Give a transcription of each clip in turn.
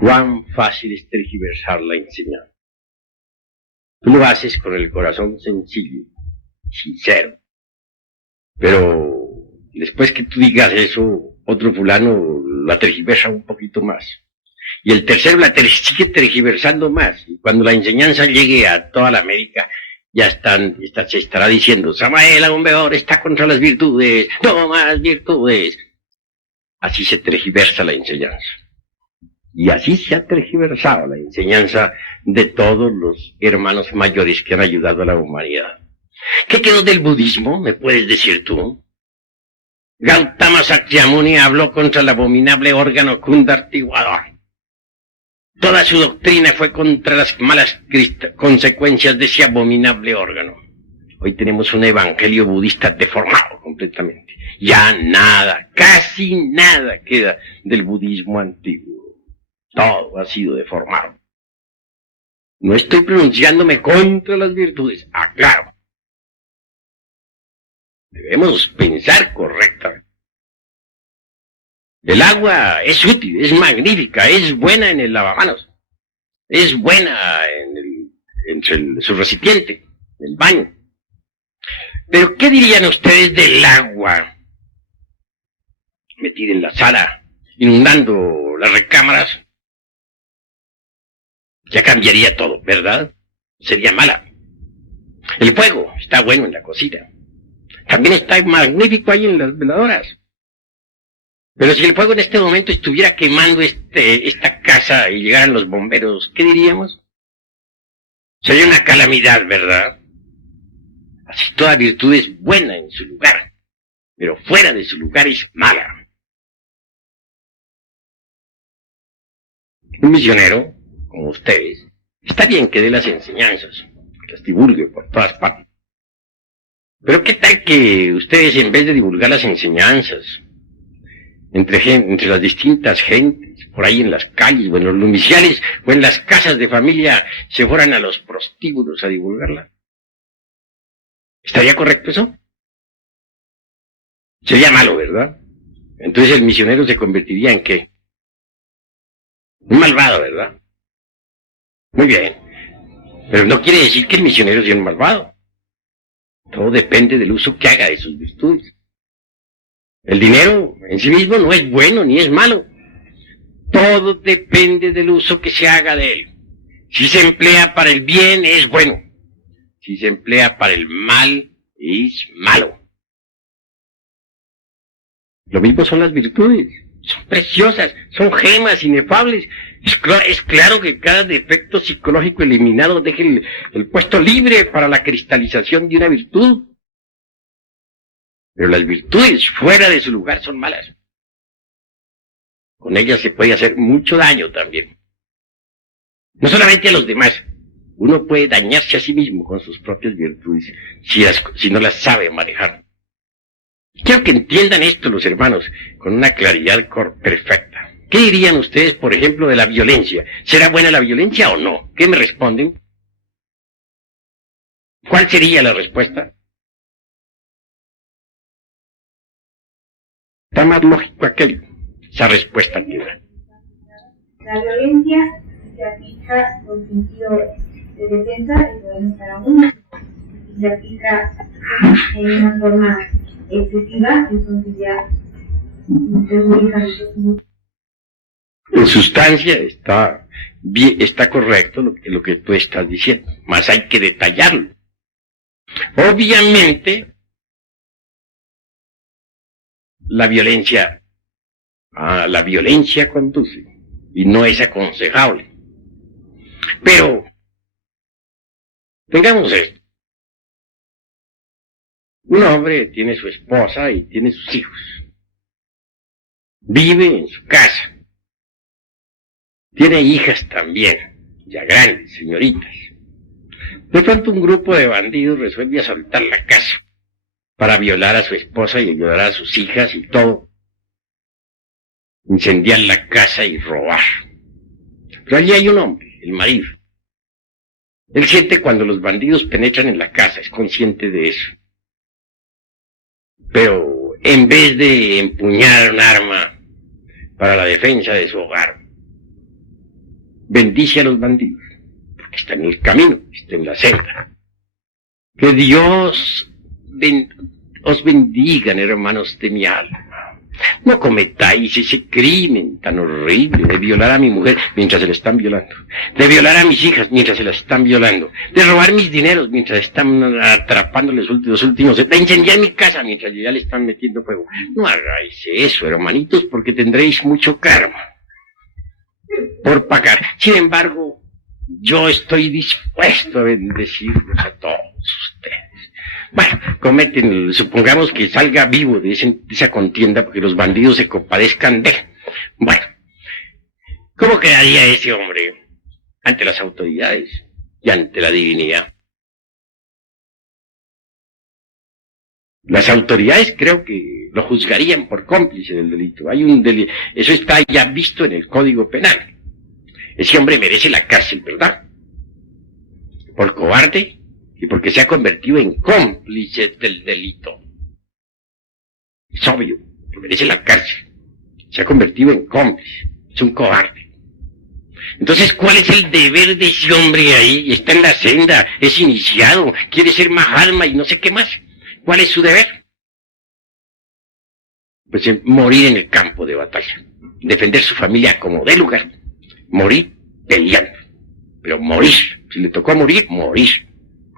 Cuán fácil es tergiversar la enseñanza. Tú lo haces con el corazón sencillo, sincero. Pero después que tú digas eso, otro fulano la tergiversa un poquito más. Y el tercero sigue tergiversando más. Y cuando la enseñanza llegue a toda la América, se estará diciendo, Samael aún mejor está contra las virtudes, no más virtudes. Así se tergiversa la enseñanza. Y así se ha tergiversado la enseñanza de todos los hermanos mayores que han ayudado a la humanidad. ¿Qué quedó del budismo? ¿Me puedes decir tú? Gautama Sakyamuni habló contra el abominable órgano kundartiguador. Toda su doctrina fue contra las malas consecuencias de ese abominable órgano. Hoy tenemos un evangelio budista deformado completamente. Ya nada, casi nada queda del budismo antiguo. Todo ha sido deformado. No estoy pronunciándome contra las virtudes, aclaro. Debemos pensar correctamente. El agua es útil, es magnífica, es buena en el lavamanos. Es buena en su recipiente, el baño. Pero ¿qué dirían ustedes del agua metida en la sala, inundando las recámaras? Ya cambiaría todo, ¿verdad? Sería mala. El fuego está bueno en la cocina. También está magnífico ahí en las veladoras. Pero si el fuego en este momento estuviera quemando esta casa y llegaran los bomberos, ¿qué diríamos? Sería una calamidad, ¿verdad? Así toda virtud es buena en su lugar, pero fuera de su lugar es mala. Un misionero, como ustedes, está bien que dé las enseñanzas, que las divulgue por todas partes. Pero ¿qué tal que ustedes, en vez de divulgar las enseñanzas, entre las distintas gentes, por ahí en las calles, o en los lumiciales, o en las casas de familia, se fueran a los prostíbulos a divulgarla? ¿Estaría correcto eso? Sería malo, ¿verdad? Entonces el misionero se convertiría en ¿qué? Un malvado, ¿verdad? Muy bien. Pero no quiere decir que el misionero sea un malvado. Todo depende del uso que haga de sus virtudes. El dinero en sí mismo no es bueno ni es malo. Todo depende del uso que se haga de él. Si se emplea para el bien, es bueno. Si se emplea para el mal, es malo. Lo mismo son las virtudes. Son preciosas, son gemas inefables. Es claro que cada defecto psicológico eliminado deje el puesto libre para la cristalización de una virtud. Pero las virtudes fuera de su lugar son malas. Con ellas se puede hacer mucho daño también. No solamente a los demás. Uno puede dañarse a sí mismo con sus propias virtudes si no las sabe manejar. Quiero que entiendan esto los hermanos con una claridad perfecta. ¿Qué dirían ustedes, por ejemplo, de la violencia? ¿Será buena la violencia o no? ¿Qué me responden? ¿Cuál sería la respuesta? Está más lógico esa respuesta que da. La violencia se aplica por sentido de defensa y de bienestar a uno. Si se aplica en una forma excesiva, entonces ya perjudica. En sustancia está correcto lo que tú estás diciendo, más hay que detallarlo. Obviamente, la violencia conduce y no es aconsejable. Pero, tengamos esto. Un hombre tiene su esposa y tiene sus hijos. Vive en su casa. Tiene hijas también, ya grandes, señoritas. De pronto un grupo de bandidos resuelve asaltar la casa para violar a su esposa y violar a sus hijas y todo. Incendiar la casa y robar. Pero allí hay un hombre, el marido. Él siente cuando los bandidos penetran en la casa, es consciente de eso. Pero en vez de empuñar un arma para la defensa de su hogar, bendice a los bandidos, porque está en el camino, está en la senda. Que Dios os bendiga, hermanos de mi alma. No cometáis ese crimen tan horrible de violar a mi mujer mientras se la están violando, de violar a mis hijas mientras se las están violando, de robar mis dineros mientras están atrapando los últimos, de incendiar mi casa mientras ya le están metiendo fuego. No hagáis eso, hermanitos, porque tendréis mucho karma por pagar. Sin embargo, yo estoy dispuesto a bendecirlos a todos ustedes. Bueno, cometen, supongamos que salga vivo de esa contienda porque los bandidos se compadezcan de él. Bueno, ¿cómo quedaría ese hombre ante las autoridades y ante la divinidad? Las autoridades creo que lo juzgarían por cómplice del delito. Hay un delito, eso está ya visto en el Código Penal. Ese hombre merece la cárcel, ¿verdad? Por cobarde y porque se ha convertido en cómplice del delito. Es obvio, que merece la cárcel. Se ha convertido en cómplice. Es un cobarde. Entonces, ¿cuál es el deber de ese hombre ahí? Está en la senda, es iniciado, quiere ser Mahatma y no sé qué más. ¿Cuál es su deber? Pues morir en el campo de batalla. Defender su familia como de lugar. Morir peleando. Pero morir. Si le tocó morir, morir.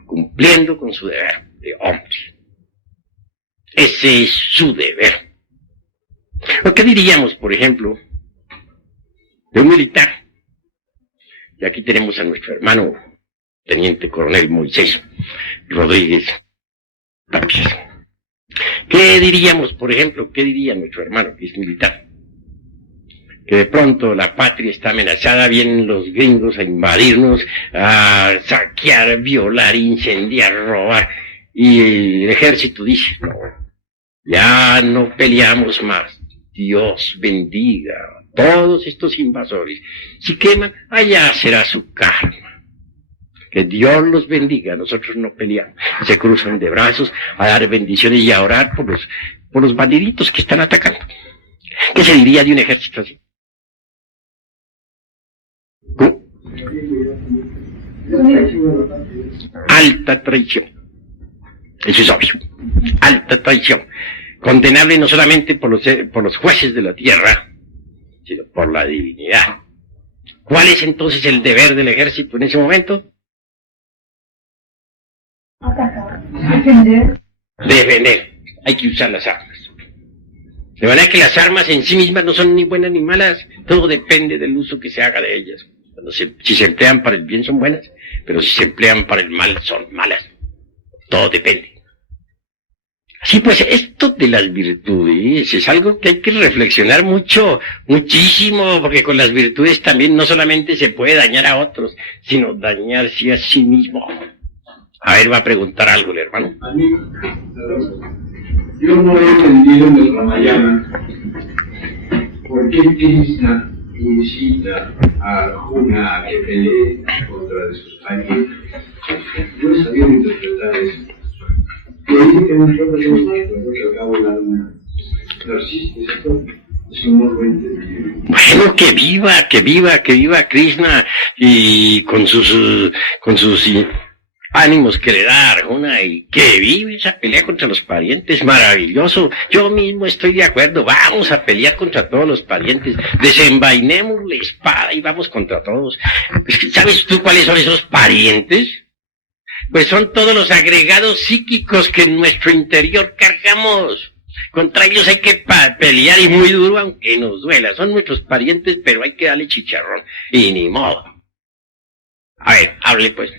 Cumpliendo con su deber de hombre. Ese es su deber. ¿O qué diríamos, por ejemplo, de un militar? Y aquí tenemos a nuestro hermano, Teniente Coronel Moisés Rodríguez Tapias. ¿Qué diríamos, por ejemplo, qué diría nuestro hermano que es militar? Que de pronto la patria está amenazada, vienen los gringos a invadirnos, a saquear, violar, incendiar, robar, y el ejército dice, no, ya no peleamos más, Dios bendiga a todos estos invasores, si queman, allá será su karma, que Dios los bendiga, nosotros no peleamos, se cruzan de brazos a dar bendiciones y a orar por los bandiditos que están atacando. ¿Qué se diría de un ejército así? Alta traición. Eso es obvio. Alta traición. Condenable no solamente por los jueces de la tierra, sino por la divinidad. ¿Cuál es entonces el deber del ejército en ese momento? Defender. Hay que usar las armas. De manera que las armas en sí mismas no son ni buenas ni malas, todo depende del uso que se haga de ellas. Si se emplean para el bien son buenas, pero si se emplean para el mal son malas. Todo depende. Así pues, esto de las virtudes es algo que hay que reflexionar muchísimo, porque con las virtudes también no solamente se puede dañar a otros, sino dañarse a sí mismo. A ver, va a preguntar algo el hermano. A mí, yo no he entendido en el Ramayana por qué Krishna incita a Arjuna a que pelee contra de sus parientes. Yo he sabido interpretar eso. Que dice que nosotros somos nosotros que acabo el alma. Persiste esto. Eso no lo he entendido. Bueno, que viva Krishna y con sus ánimos que le da Arjuna y que vive esa pelea contra los parientes, maravilloso. Yo mismo estoy de acuerdo, vamos a pelear contra todos los parientes, desenvainemos la espada y vamos contra todos. ¿Sabes tú cuáles son esos parientes? Pues son todos los agregados psíquicos que en nuestro interior cargamos. Contra ellos hay que pelear y muy duro aunque nos duela. Son nuestros parientes, pero hay que darle chicharrón. Y ni modo. A ver, hable pues.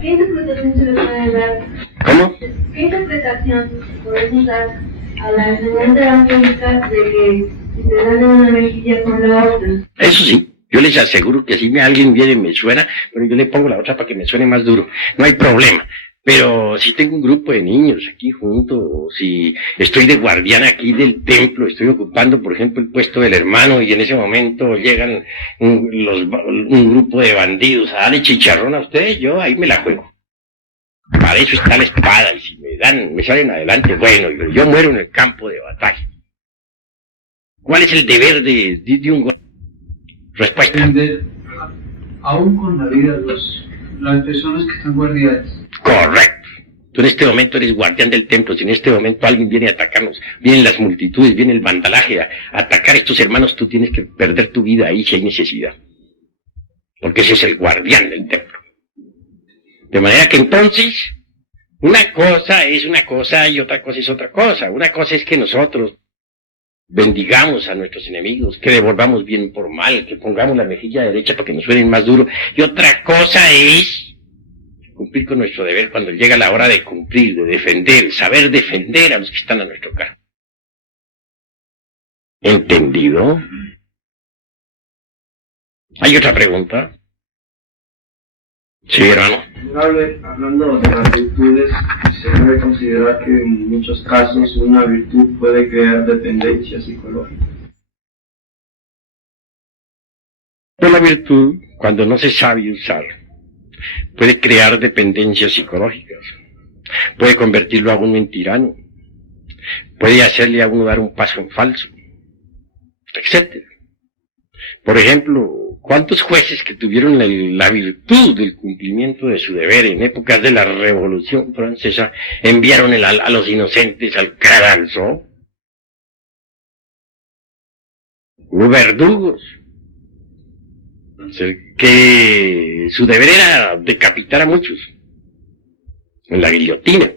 ¿Qué interpretación se le puede dar? ¿Cómo? ¿Qué interpretación podemos dar a la enseñanza evangélica de que si se dan una mejilla con la otra? Eso sí, yo les aseguro que si alguien viene y me suena, pero yo le pongo la otra para que me suene más duro. No hay problema. Pero si tengo un grupo de niños aquí juntos, o si estoy de guardián aquí del templo, estoy ocupando, por ejemplo, el puesto del hermano y en ese momento llegan un grupo de bandidos a darle chicharrón a ustedes, yo ahí me la juego. Para eso está la espada y si me salen adelante, bueno, yo muero en el campo de batalla. ¿Cuál es el deber de un guardián? Respuesta. Defender aún con la vida las personas que están guardiadas. Correcto. Tú en este momento eres guardián del templo. Si en este momento alguien viene a atacarnos, vienen las multitudes, viene el vandalaje a atacar a estos hermanos, tú tienes que perder tu vida ahí si hay necesidad. Porque ese es el guardián del templo. De manera que entonces, una cosa es una cosa y otra cosa es otra cosa. Una cosa es que nosotros bendigamos a nuestros enemigos, que devolvamos bien por mal, que pongamos la mejilla derecha para que nos suenen más duro. Y otra cosa es cumplir con nuestro deber cuando llega la hora de cumplir, de defender, saber defender a los que están a nuestro cargo. ¿Entendido? ¿Hay otra pregunta? Sí, hermano. Hablando de las virtudes, se debe considerar que en muchos casos una virtud puede crear dependencia psicológica. Pero la virtud, cuando no se sabe usar, puede crear dependencias psicológicas, puede convertirlo a uno en tirano, puede hacerle a uno dar un paso en falso, etc. Por ejemplo, ¿cuántos jueces que tuvieron la virtud del cumplimiento de su deber en épocas de la Revolución Francesa enviaron a los inocentes al cadalso? Hubo verdugos que su deber era decapitar a muchos en la guillotina.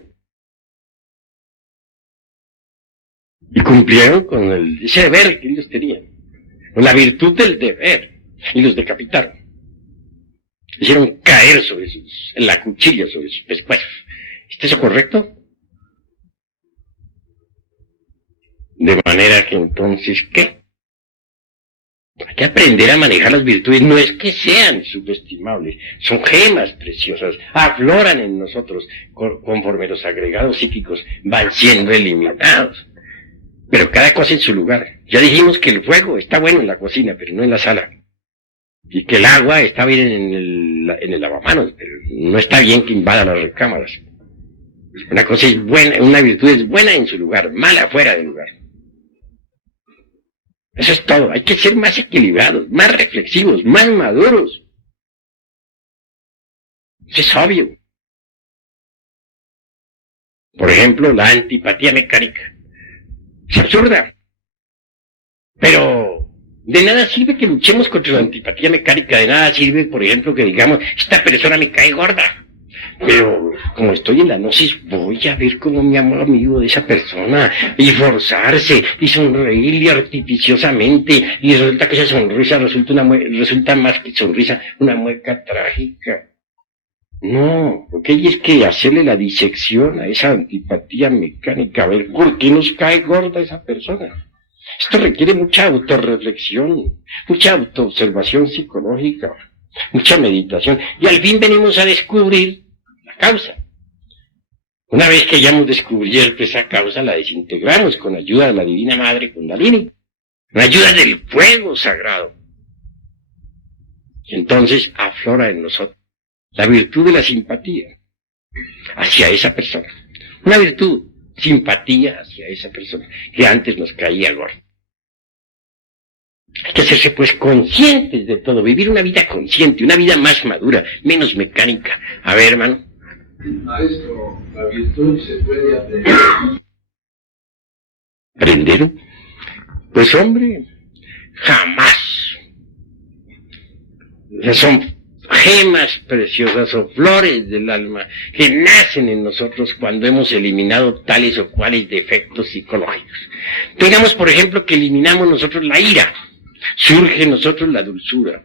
Y cumplieron con ese deber que ellos tenían, con la virtud del deber, y los decapitaron. Hicieron caer en la cuchilla sobre sus pescuezos. ¿Está eso correcto? De manera que entonces, ¿qué? Hay que aprender a manejar las virtudes, no es que sean subestimables, son gemas preciosas, afloran en nosotros conforme los agregados psíquicos van siendo eliminados. Pero cada cosa en su lugar. Ya dijimos que el fuego está bueno en la cocina, pero no en la sala. Y que el agua está bien en el lavamanos, pero no está bien que invada las recámaras. Una cosa es buena, una virtud es buena en su lugar, mala fuera del lugar. Eso es todo. Hay que ser más equilibrados, más reflexivos, más maduros. Eso es obvio. Por ejemplo, la antipatía mecánica. Es absurda. Pero de nada sirve que luchemos contra la antipatía mecánica. De nada sirve, por ejemplo, que digamos, esta persona me cae gorda. Pero como estoy en la gnosis, voy a ver cómo me amo amigo de esa persona y forzarse y sonreírle artificiosamente, y resulta que esa sonrisa resulta más que sonrisa una mueca trágica. No, lo que hay es que hacerle la disección a esa antipatía mecánica, a ver por qué nos cae gorda esa persona. Esto requiere mucha autorreflexión, mucha autoobservación psicológica, mucha meditación, y al fin venimos a descubrir la causa. Una vez que hayamos descubierto esa causa, la desintegramos con ayuda de la Divina Madre Kundalini, con ayuda del fuego sagrado. Y entonces aflora en nosotros la virtud de la simpatía hacia esa persona. Una virtud, simpatía hacia esa persona que antes nos caía gorda. Hay que hacerse pues conscientes de todo, vivir una vida consciente, una vida más madura, menos mecánica. A ver, hermano. Maestro, la virtud se puede aprender. ¿Aprender? Pues hombre, jamás. Son gemas preciosas o flores del alma que nacen en nosotros cuando hemos eliminado tales o cuales defectos psicológicos. Digamos, por ejemplo, que eliminamos nosotros la ira, surge en nosotros la dulzura.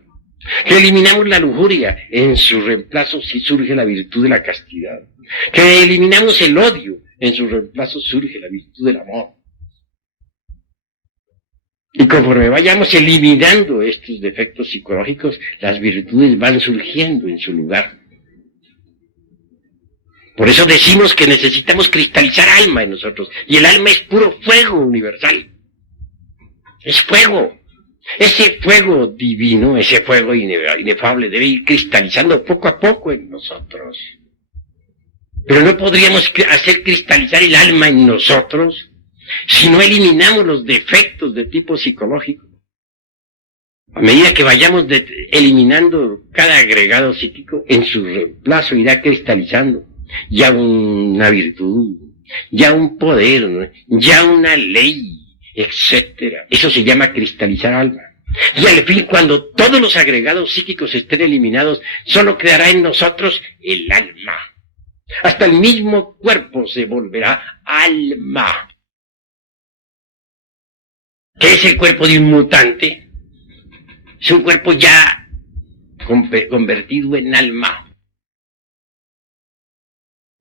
Que eliminamos la lujuria, en su reemplazo sí surge la virtud de la castidad. Que eliminamos el odio, en su reemplazo surge la virtud del amor. Y conforme vayamos eliminando estos defectos psicológicos, las virtudes van surgiendo en su lugar. Por eso decimos que necesitamos cristalizar alma en nosotros. Y el alma es puro fuego universal. Es fuego. Ese fuego divino, ese fuego inefable debe ir cristalizando poco a poco en nosotros. Pero no podríamos hacer cristalizar el alma en nosotros si no eliminamos los defectos de tipo psicológico. A medida que vayamos eliminando cada agregado psíquico, en su reemplazo irá cristalizando ya una virtud, ya un poder, ya una ley, etcétera. Eso se llama cristalizar alma. Y al fin, cuando todos los agregados psíquicos estén eliminados, solo quedará en nosotros el alma. Hasta el mismo cuerpo se volverá alma. ¿Qué es el cuerpo de un mutante? Es un cuerpo ya convertido en alma.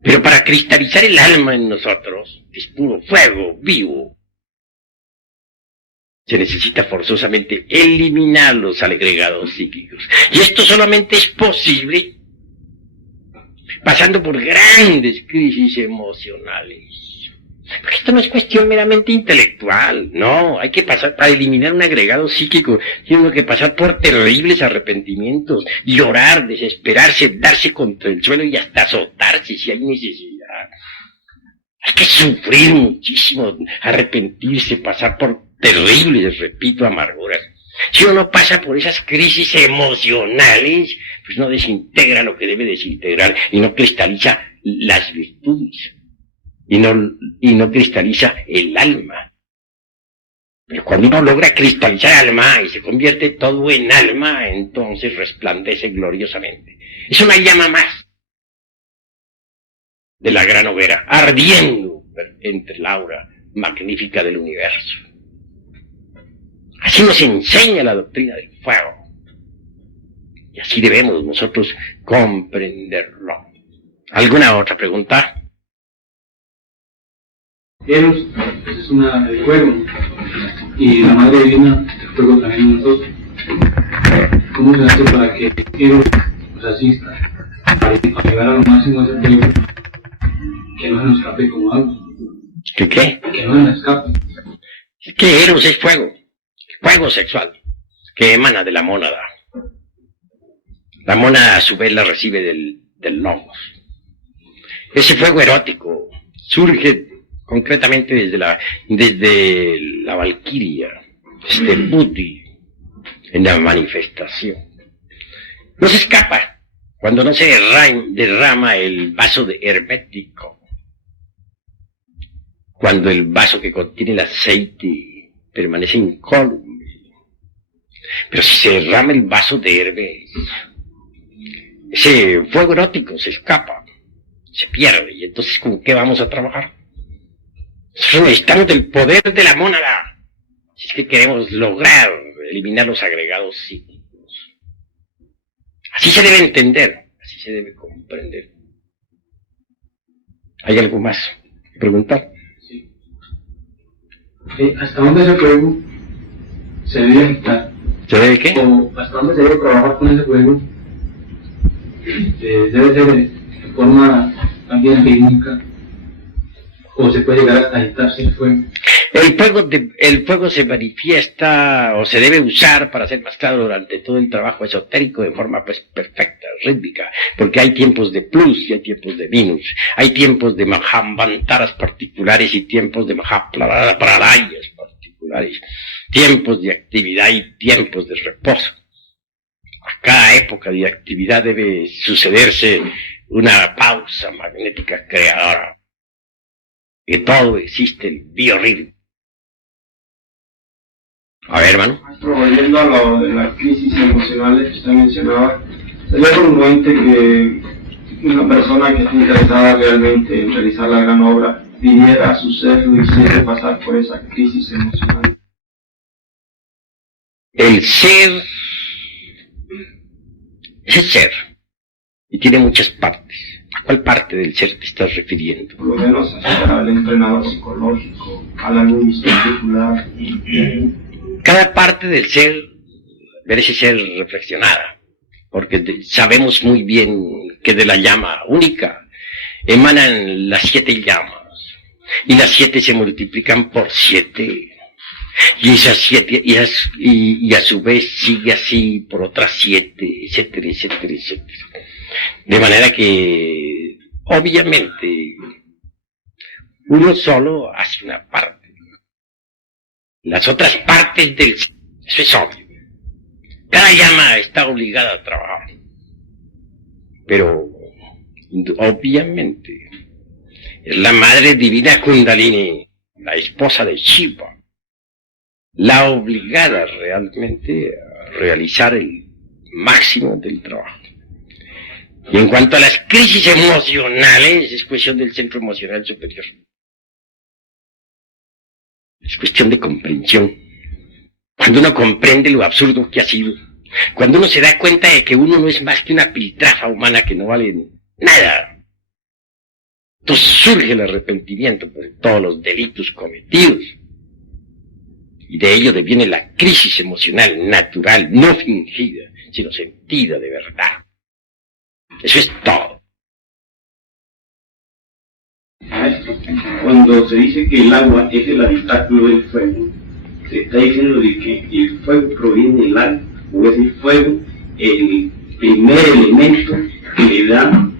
Pero para cristalizar el alma en nosotros, que es puro fuego vivo, se necesita forzosamente eliminar los agregados psíquicos. Y esto solamente es posible pasando por grandes crisis emocionales. Porque esto no es cuestión meramente intelectual, no, hay que pasar, para eliminar un agregado psíquico, tiene que pasar por terribles arrepentimientos, llorar, desesperarse, darse contra el suelo y hasta azotarse si hay necesidad. Hay que sufrir muchísimo, arrepentirse, pasar por terribles, repito, amarguras. Si uno no pasa por esas crisis emocionales, pues no desintegra lo que debe desintegrar y no cristaliza las virtudes. Y no cristaliza el alma. Pero cuando uno logra cristalizar el alma y se convierte todo en alma, entonces resplandece gloriosamente. Es una llama más de la gran hoguera, ardiendo entre la aura magnífica del universo. Así nos enseña la doctrina del fuego. Y así debemos nosotros comprenderlo. ¿Alguna otra pregunta? Eros es una del fuego y la madre divina el fuego también en nosotros. ¿Cómo se hace para que Eros nos asista para llegar a lo máximo de ese fuego, que no se nos escape como algo? ¿Qué? Que no se nos escape. Es que Eros es fuego, fuego sexual, que emana de la mónada. La mónada a su vez la recibe del logos. Ese fuego erótico surge concretamente desde la valquiria, desde el Buddhi, en la manifestación. No se escapa cuando no se derrama el vaso de hermético, cuando el vaso que contiene el aceite permanece incólume. Pero si se derrama el vaso de Hermes, ese fuego erótico se escapa, se pierde, y entonces ¿con qué vamos a trabajar? Nosotros necesitamos del poder de la mónada, si es que queremos lograr eliminar los agregados psíquicos. Así se debe entender, así se debe comprender. ¿Hay algo más que preguntar? Sí. ¿Hasta dónde ese fuego se debe agitar? ¿Se debe qué? ¿O hasta dónde se debe trabajar con ese fuego? ¿Debe ser de forma también rítmica? ¿O se puede llegar a agitarse el fuego? El fuego se manifiesta o se debe usar, para ser más claro, durante todo el trabajo esotérico de forma pues perfecta, rítmica, porque hay tiempos de plus y hay tiempos de minus, hay tiempos de mahambantaras particulares y tiempos de mahapralayas particulares, tiempos de actividad y tiempos de reposo. A cada época de actividad debe sucederse una pausa magnética creadora. Que todo existe el biorritmo. A ver, hermano. Maestro, volviendo a lo de las crisis emocionales que usted mencionaba, sería congruente que una persona que esté interesada realmente en realizar la gran obra pidiera a su ser lo hiciera pasar por esa crisis emocional. El ser es el ser y tiene muchas partes. ¿A cuál parte del ser te estás refiriendo? Por lo menos al entrenador psicológico, a la luz particular. Cada parte del ser merece ser reflexionada, porque sabemos muy bien que de la llama única emanan las 7 llamas, y las 7 se multiplican por 7, y esas 7, y a su vez sigue así por otras 7, etcétera, etcétera, etcétera. De manera que, obviamente, uno solo hace una parte. Las otras partes del ser, eso es obvio. Cada llama está obligada a trabajar. Pero, obviamente, es la Madre Divina Kundalini, la esposa de Shiva, la obligada realmente a realizar el máximo del trabajo. Y en cuanto a las crisis emocionales, es cuestión del centro emocional superior. Es cuestión de comprensión. Cuando uno comprende lo absurdo que ha sido, cuando uno se da cuenta de que uno no es más que una piltrafa humana que no vale nada, entonces surge el arrepentimiento por todos los delitos cometidos. Y de ello deviene la crisis emocional natural, no fingida, sino sentida de verdad. Eso es todo. Maestro, cuando se dice que el agua es el habitáculo del fuego, se está diciendo de que el fuego proviene del agua, o es el fuego el primer elemento que le da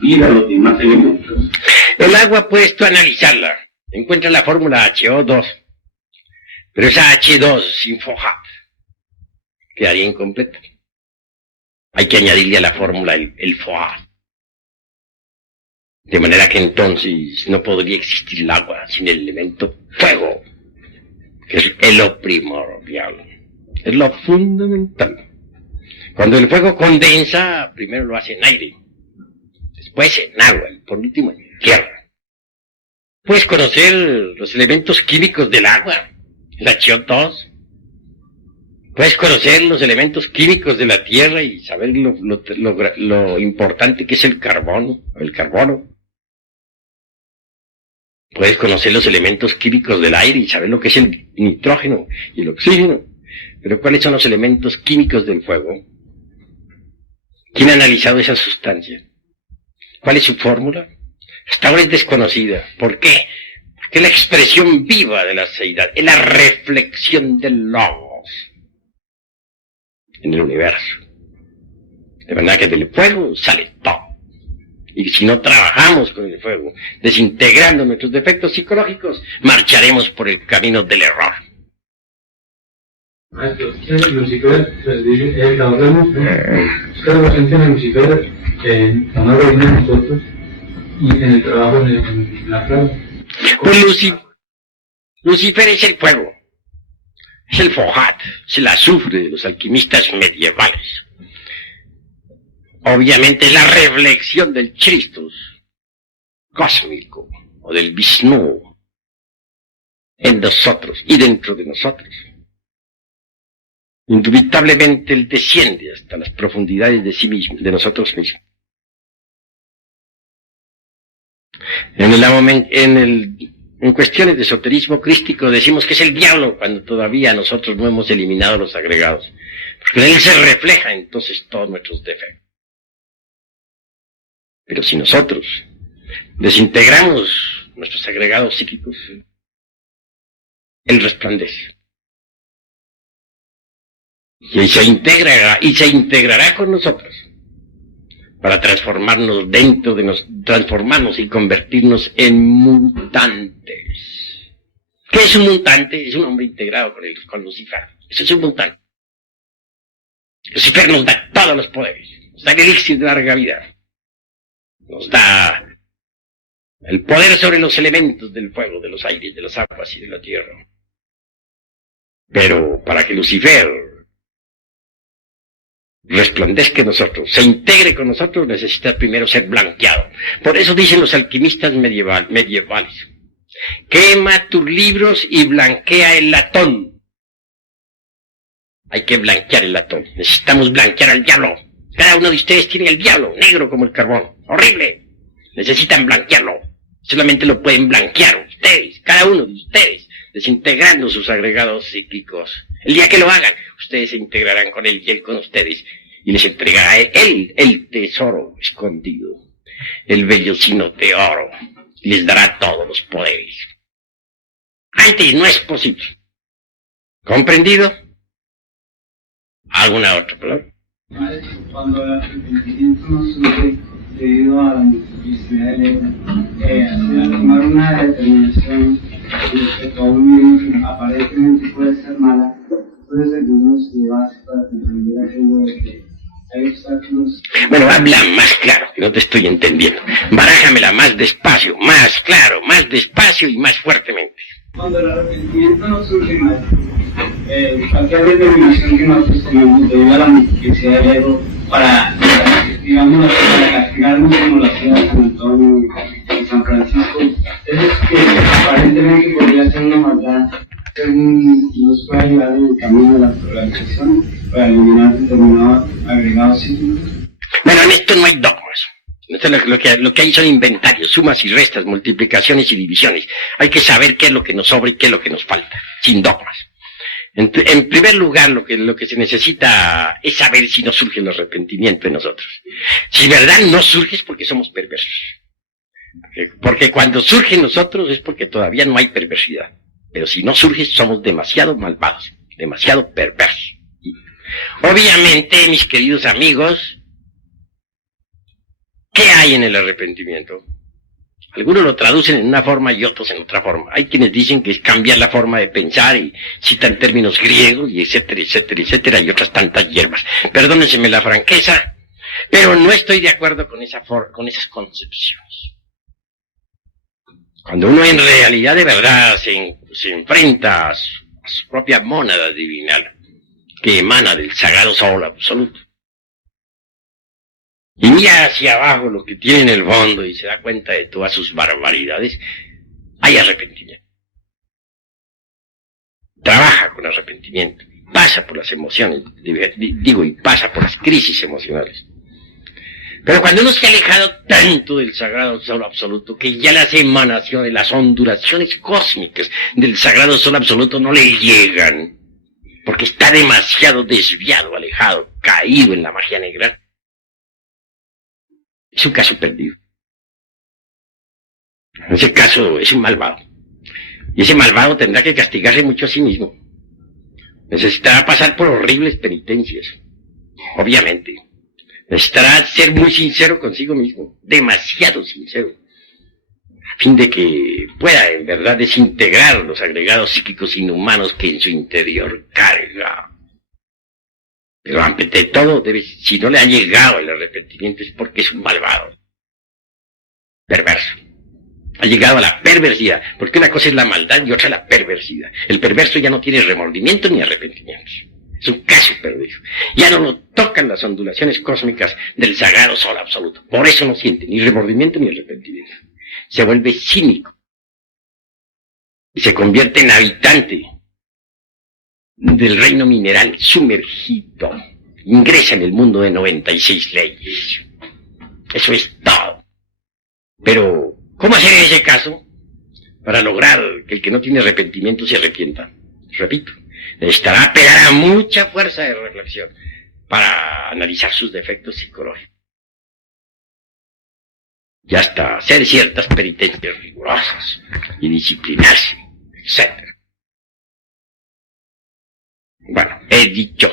vida a los demás elementos. El agua puedes tú analizarla. Encuentras la fórmula HO2. Pero esa H2 sin FOHAT quedaría incompleta. Hay que añadirle a la fórmula el FOHAT. De manera que entonces no podría existir el agua sin el elemento fuego, que es lo primordial, es lo fundamental. Cuando el fuego condensa, primero lo hace en aire, después en agua y por último en tierra. Puedes conocer los elementos químicos del agua, el HO2. Puedes conocer los elementos químicos de la tierra y saber lo importante que es el carbono. Puedes conocer los elementos químicos del aire y saber lo que es el nitrógeno y el oxígeno. Pero ¿cuáles son los elementos químicos del fuego? ¿Quién ha analizado esa sustancia? ¿Cuál es su fórmula? Hasta ahora es desconocida. ¿Por qué? Porque es la expresión viva de la seidad, es la reflexión del logos en el universo. De verdad que del fuego sale todo. Y si no trabajamos con el fuego, desintegrando nuestros defectos psicológicos, marcharemos por el camino del error. Maestro, Lucifer, usted lo menciona Lucifer en la madre de nosotros y en el trabajo en la frase. Pues Lucifer es el fuego, es el FOHAT, es el azufre de los alquimistas medievales. Obviamente es la reflexión del Christus cósmico o del Vishnu en nosotros y dentro de nosotros. Indubitablemente él desciende hasta las profundidades de sí mismo, de nosotros mismos. En cuestiones de esoterismo crístico decimos que es el diablo cuando todavía nosotros no hemos eliminado los agregados, porque en él se refleja entonces todos nuestros defectos. Pero si nosotros desintegramos nuestros agregados psíquicos, él resplandece. Y se integrará con nosotros para transformarnos transformarnos y convertirnos en mutantes. ¿Qué es un mutante? Es un hombre integrado con Lucifer. Eso es un mutante. Lucifer nos da todos los poderes, nos da el elixir de larga vida, nos da el poder sobre los elementos del fuego, de los aires, de las aguas y de la tierra. Pero para que Lucifer resplandezca en nosotros, se integre con nosotros, necesita primero ser blanqueado. Por eso dicen los alquimistas medievales: quema tus libros y blanquea el latón. Hay que blanquear el latón. Necesitamos blanquear al diablo. Cada uno de ustedes tiene el diablo, negro como el carbón. ¡Horrible! Necesitan blanquearlo. Solamente lo pueden blanquear ustedes, cada uno de ustedes, desintegrando sus agregados psíquicos. El día que lo hagan, ustedes se integrarán con él y él con ustedes. Y les entregará a él el tesoro escondido, el vellocino de oro. Y les dará todos los poderes. Antes no es posible. ¿Comprendido? ¿Alguna otra palabra? Cuando el arrepentimiento nos surge debido a la multiplicidad de letras, al tomar una determinación que todo el mundo aparentemente puede ser mala, entonces algunos de base para comprender aquello de que hay obstáculos. Bueno, habla más claro, que no te estoy entendiendo. Barájamela más despacio, más claro, más despacio y más fuertemente. Cuando el arrepentimiento no surge más, cualquier determinación que nosotros tenemos debido a la multiplicidad del ego digamos, para castigarnos como lo hacía San Antonio y San Francisco, es que aparentemente podría ser una maldad, nos puede ayudar en el camino de la programación para eliminar determinados agregados cíclicos. Bueno, en esto no hay dogmas. Esto lo que hay son inventarios, sumas y restas, multiplicaciones y divisiones. Hay que saber qué es lo que nos sobra y qué es lo que nos falta, sin dogmas. En primer lugar, lo que se necesita es saber si no surge el arrepentimiento en nosotros. Si verdad no surge es porque somos perversos. Porque cuando surge en nosotros es porque todavía no hay perversidad. Pero si no surge somos demasiado malvados, demasiado perversos. Obviamente, mis queridos amigos, ¿qué hay en el arrepentimiento? Algunos lo traducen en una forma y otros en otra forma. Hay quienes dicen que es cambiar la forma de pensar y citan términos griegos y etcétera, etcétera, etcétera, y otras tantas hierbas. Perdónenseme la franqueza, pero no estoy de acuerdo con esas concepciones. Cuando uno en realidad de verdad se enfrenta a su propia mónada divinal, que emana del sagrado sol absoluto, y mira hacia abajo lo que tiene en el fondo y se da cuenta de todas sus barbaridades, hay arrepentimiento. Trabaja con arrepentimiento, pasa por las emociones, y pasa por las crisis emocionales. Pero cuando uno se ha alejado tanto del sagrado sol absoluto, que ya las emanaciones, las ondulaciones cósmicas del sagrado sol absoluto no le llegan, porque está demasiado desviado, alejado, caído en la magia negra, es un caso perdido. En ese caso es un malvado. Y ese malvado tendrá que castigarse mucho a sí mismo. Necesitará pasar por horribles penitencias. Obviamente. Necesitará ser muy sincero consigo mismo. Demasiado sincero. A fin de que pueda en verdad desintegrar los agregados psíquicos inhumanos que en su interior carga. Pero antes de todo, si no le ha llegado el arrepentimiento es porque es un malvado. Perverso. Ha llegado a la perversidad. Porque una cosa es la maldad y otra la perversidad. El perverso ya no tiene remordimiento ni arrepentimiento. Es un caso perdido. Ya no lo tocan las ondulaciones cósmicas del sagrado sol absoluto. Por eso no siente ni remordimiento ni arrepentimiento. Se vuelve cínico. Y se convierte en habitante del reino mineral sumergido. Ingresa en el mundo de 96 leyes. Eso es todo. Pero, ¿cómo hacer en ese caso para lograr que el que no tiene arrepentimiento se arrepienta? Repito, necesitará apelar a mucha fuerza de reflexión para analizar sus defectos psicológicos. Y hasta hacer ciertas penitencias rigurosas y disciplinarse, etc. Bueno, he dicho.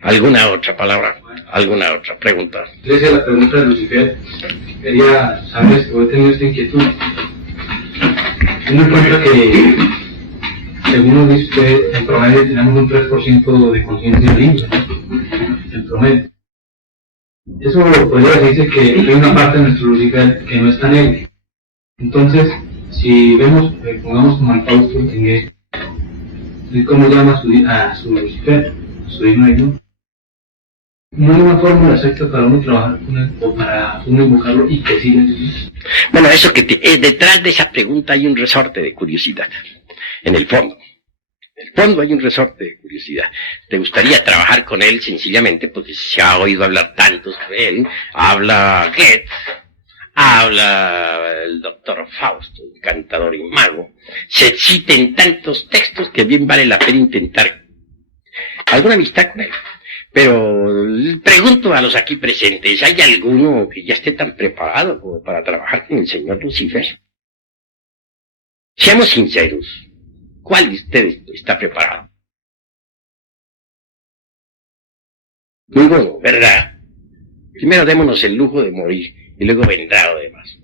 ¿Alguna otra palabra? ¿Alguna otra pregunta? Esa es la pregunta de Lucifer. Quería saber si vos tenés esta inquietud. Teniendo en cuenta que, según nos dice usted, en promedio tenemos un 3% de conciencia libre, en promedio. Eso podría decirse que hay una parte de nuestro Lucifer que no está en él. Entonces, si vemos, pongamos como al Fausto, ¿cómo llama a su Lucifer, a su digno ¿no? No hay una fórmula exacta para uno trabajar con él o para uno invocarlo y que siga. Bueno, eso detrás de esa pregunta hay un resorte de curiosidad. En el fondo. En el fondo hay un resorte de curiosidad. ¿Te gustaría trabajar con él sencillamente porque se ha oído hablar tanto sobre él? Habla Goethe, habla el doctor Fausto, encantador y mago. Se citen tantos textos que bien vale la pena intentar alguna amistad con él. Pero pregunto a los aquí presentes, ¿hay alguno que ya esté tan preparado como para trabajar con el señor Lucifer? Seamos sinceros, ¿cuál de ustedes está preparado? Ninguno, ¿verdad? Primero démonos el lujo de morir y luego vendrá lo demás.